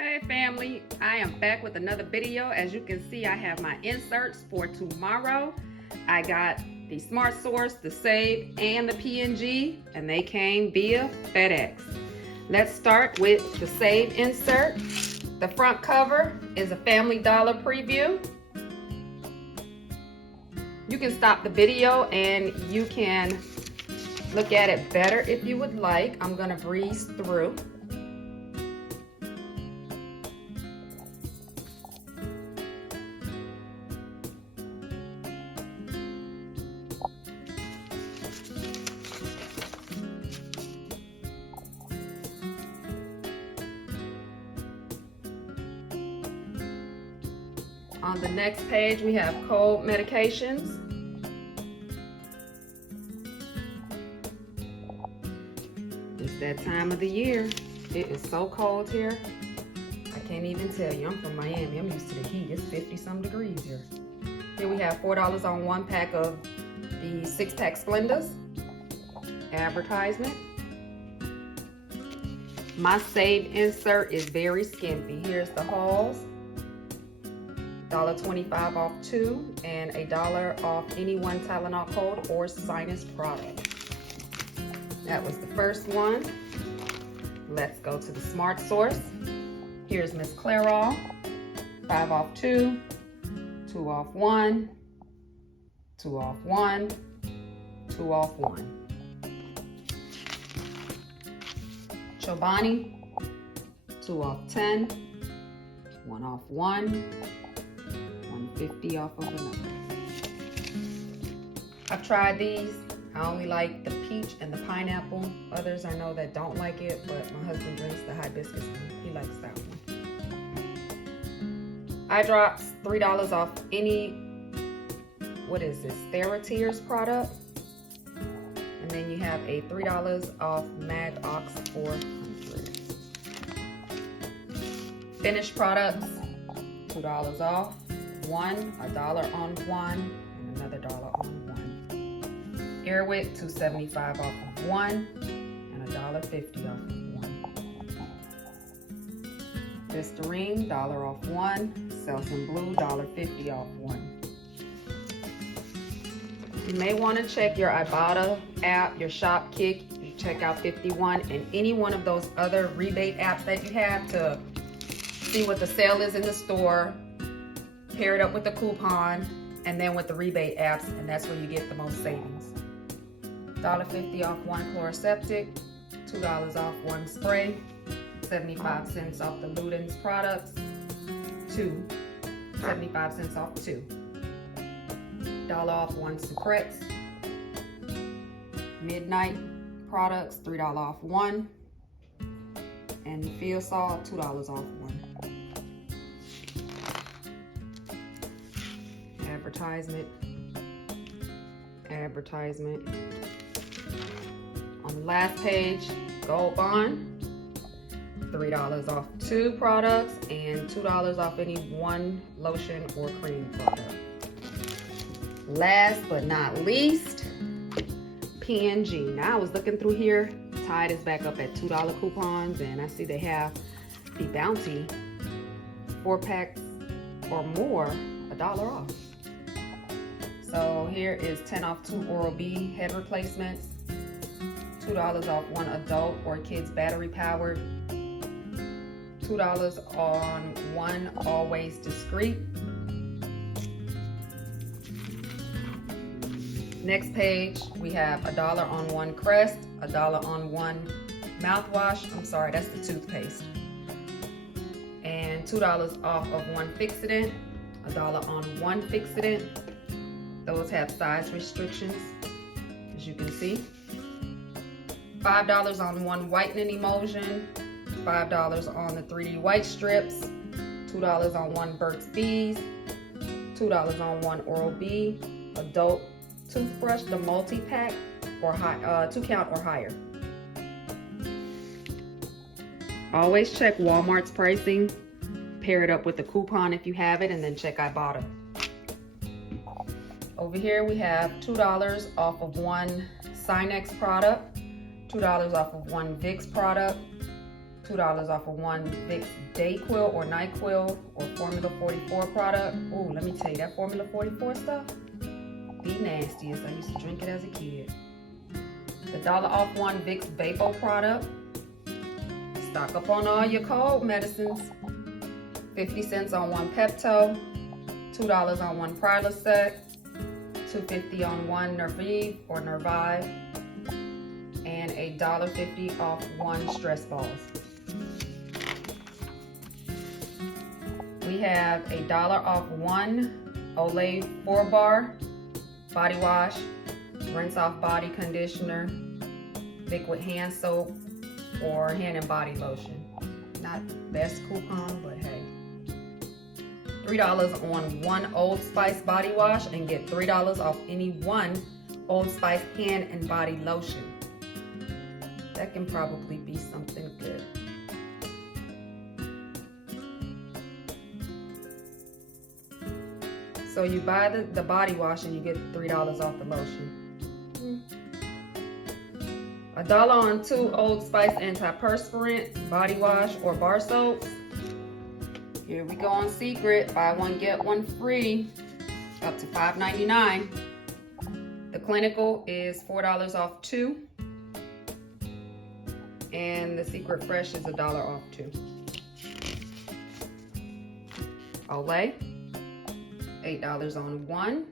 Hey family, I am back with another video. As you can see, I have my inserts for tomorrow. I got the Smart Source, the Save, and the PNG, and they came via FedEx. Let's start with the Save insert. The front cover is a Family Dollar preview. You can stop the video and you can look at it better if you would like. I'm gonna breeze through. On the next page, we have cold medications. It's that time of the year. It is so cold here. I can't even tell you. I'm from Miami. I'm used to the heat. It's 50-some degrees here. Here we have $4 on one pack of the 6-pack Splendas. Advertisement. My Save insert is very skimpy. Here's the hauls. $1.25 off 2 and $1 off any one Tylenol cold or sinus product. That was the first one. Let's go to the Smart Source. Here's Miss Clairol, 5 off 2, 2 off 1, 2 off 1, 2 off 1. Chobani, 2 off 10, 1 off 1, 150 off of another. I've tried these. I only like the peach and the pineapple. Others I know that don't like it, but my husband drinks the hibiscus one. He likes that one. Eye drops, $3 off any, what is this, TheraTears product. And then you have a $3 off Mag Ox 400. Finished products, $2 off. $1 on one, and another $1 on one. Airwick, $2.75 off of one, and $1.50 off of one. Listerine, $1 off one. Selsun Blue, $1.50 off one. You may want to check your Ibotta app, your Shopkick, you check out 51, and any one of those other rebate apps that you have to see what the sale is in the store. Pair it up with the coupon and then with the rebate apps, and that's where you get the most savings. $1.50 off one Chloraseptic, $2 off one spray, 75 cents off the Luden's products, 75 cents off 2. $1 off one Sucrets. Midnight products, $3 off one. And Field Salt, $2 off one. Advertisement. On the last page, Gold Bond, $3 off 2 products and $2 off any one lotion or cream product. Last but not least, PNG. Now I was looking through here, Tide is back up at $2 coupons, and I see they have the Bounty 4-packs or more, $1 off. So here is 10 off 2 Oral-B head replacements, $2 off one adult or kids battery powered, $2 on one Always Discreet. Next page, we have $1 on one Crest, $1 on one mouthwash. I'm sorry, that's the toothpaste. And $2 off of one Fixodent, $1 on one Fixodent. Those have size restrictions, as you can see. $5 on one whitening emulsion, $5 on the 3D white strips, $2 on one Burt's Bees, $2 on one Oral-B adult toothbrush, the multi-pack, or 2 count or higher. Always check Walmart's pricing, pair it up with the coupon if you have it, and then check Ibotta. Over here we have $2 off of one Sinex product, $2 off of one Vicks product, $2 off of one Vidiq Dayquil or NyQuil or Formula 44 product. Ooh, let me tell you, that Formula 44 stuff, the nastiest. I used to drink it as a kid. The $1 off one Vicks Vapo product. Stock up on all your cold medicines. 50 cents on one Pepto, $2 on one Prilosec, $2.50 on one Nervive or Nervive, and $1.50 off one Stress Balls. We have $1 off one Olay 4-bar body wash, rinse off body conditioner, liquid hand soap, or hand and body lotion. Not best coupon, but hey. $3 on one Old Spice body wash and get $3 off any one Old Spice hand and body lotion. That can probably be something good. So you buy the body wash and you get $3 off the lotion. $1 on 2 Old Spice antiperspirant body wash or bar soaps. Here we go on secret, buy one get one free, up to $5.99. The Clinical is $4 off 2, and the Secret Fresh is $1 off 2. Olay, $8 on 1.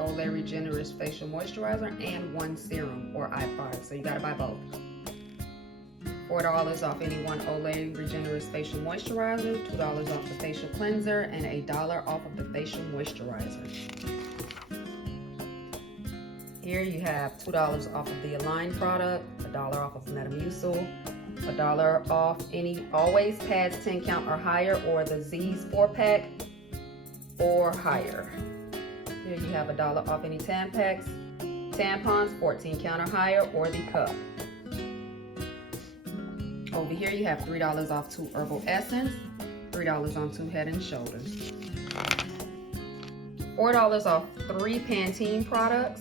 Olay Regenerous Facial Moisturizer and 1 serum or eye product, so you gotta buy both. $4 off any one Olay Regenerous Facial Moisturizer, $2 off the facial cleanser, and $1 off of the facial moisturizer. Here you have $2 off of the Align product, $1 off of Metamucil, $1 off any Always Pads 10 count or higher or the Z's 4-pack or higher. Here you have $1 off any Tampax, tampons 14 count or higher or the cup. Over here you have $3 off 2 Herbal Essence, $3 on 2 Head and Shoulders. $4 off 3 Pantene products.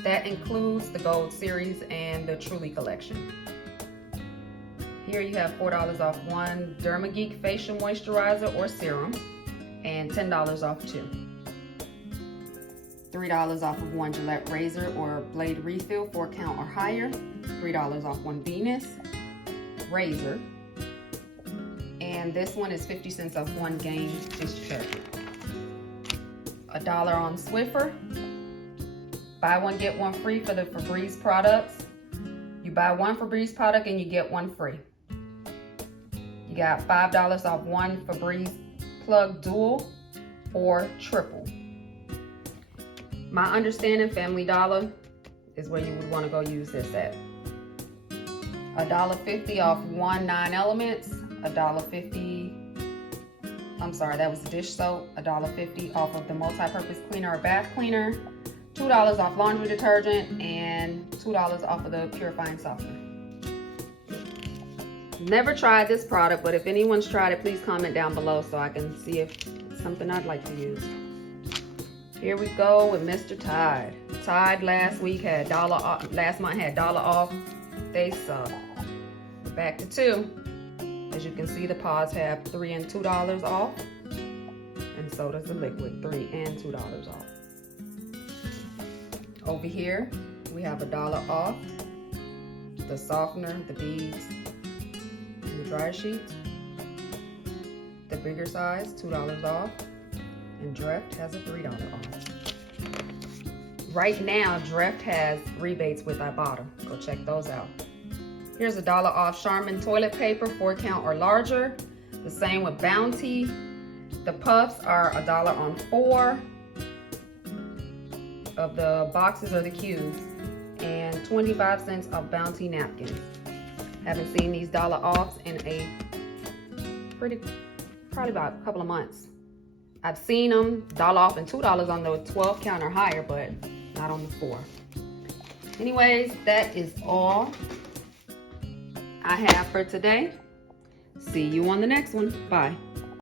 That includes the Gold Series and the Truly Collection. Here you have $4 off 1 Dermageek Facial Moisturizer or Serum and $10 off 2. $3 off of 1 Gillette Razor or Blade Refill 4 count or higher. $3 off 1 Venus razor, and this one is 50 cents off 1 Gain disinfectant. $1 on Swiffer. Buy one get one free for the Febreze products. You buy one Febreze product and you get one free. You got $5 off 1 Febreze Plug Dual or Triple. My understanding, Family Dollar is where you would want to go use this at. $1.50 off 1 9 Elements, $1.50, I'm sorry, that was dish soap, $1.50 off of the multi-purpose cleaner or bath cleaner, $2 off laundry detergent, and $2 off of the purifying softener. Never tried this product, but if anyone's tried it, please comment down below so I can see if it's something I'd like to use. Here we go with Mr. Tide. Tide last month had $1 off. They suck. Back to 2. As you can see, the pods have $3 and $2 off, and so does the liquid, $3 and $2 off. Over here, we have $1 off the softener, the beads, and the dryer sheets. The bigger size, $2 off, and Dreft has a $3 off. Right now, Dreft has rebates with Ibotta. Go check those out. Here's $1 off Charmin toilet paper, 4 count or larger. The same with Bounty. The puffs are $1 on 4 of the boxes or the cubes, and 25 cents of Bounty napkins. Haven't seen these $1 offs in probably about a couple of months. I've seen them $1 off and $2 on the 12 count or higher, but not on the 4. Anyways, that is all I have for today. See you on the next one. Bye.